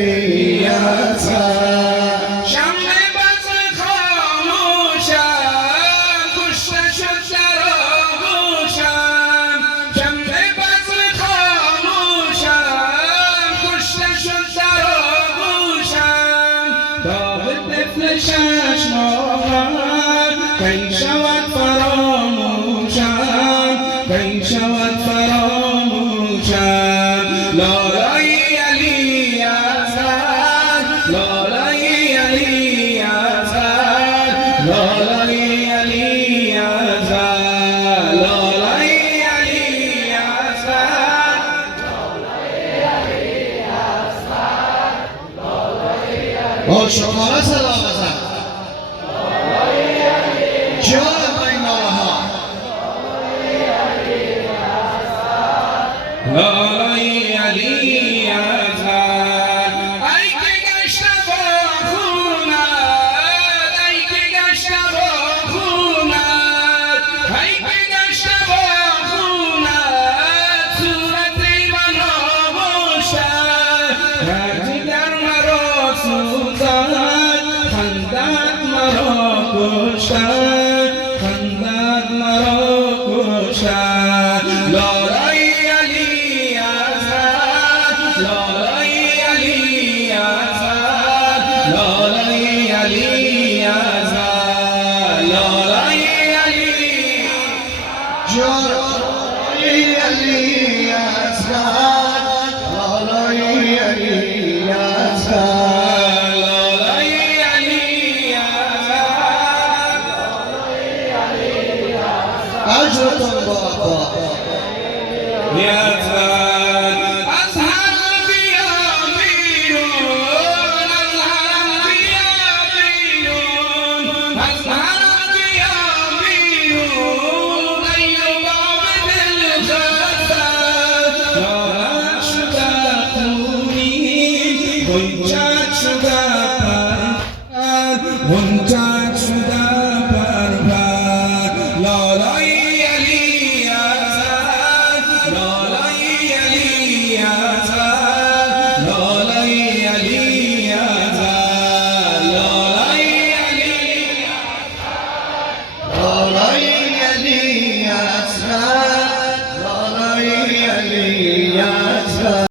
علی اصغر شمع بز خاموشم کشته شد در آغوشم شمع بز خاموشم کشته شد در آغوشم داغ طفل 6 ماهم کی شود فراموشم کی شود فراموشم لالای علی اصغر لالای علی اصغر لالای علی اصغر لالای علی اصغر با شما صدا بزن جان میناها لالای علی اصغر ای که گشته با خونت ای که گشته با خونت ای که گشته با خونت صورت من آغوشت هر جگر مرا سوزد خندت مرا کشتد خندت مرا کشتد لالای علی اصغر لالای علی اصغر لالای علی اصغر لالای علی جان علی اصغر لالای علی اصغر لالای علی اصغر اجرتون بابا اصغر اصغر بیا بیرون اصغر بیا بیرون اصغر بیا بیرون ای باب دل خسته لاغر شده خونی غنچه شده پرند غنچه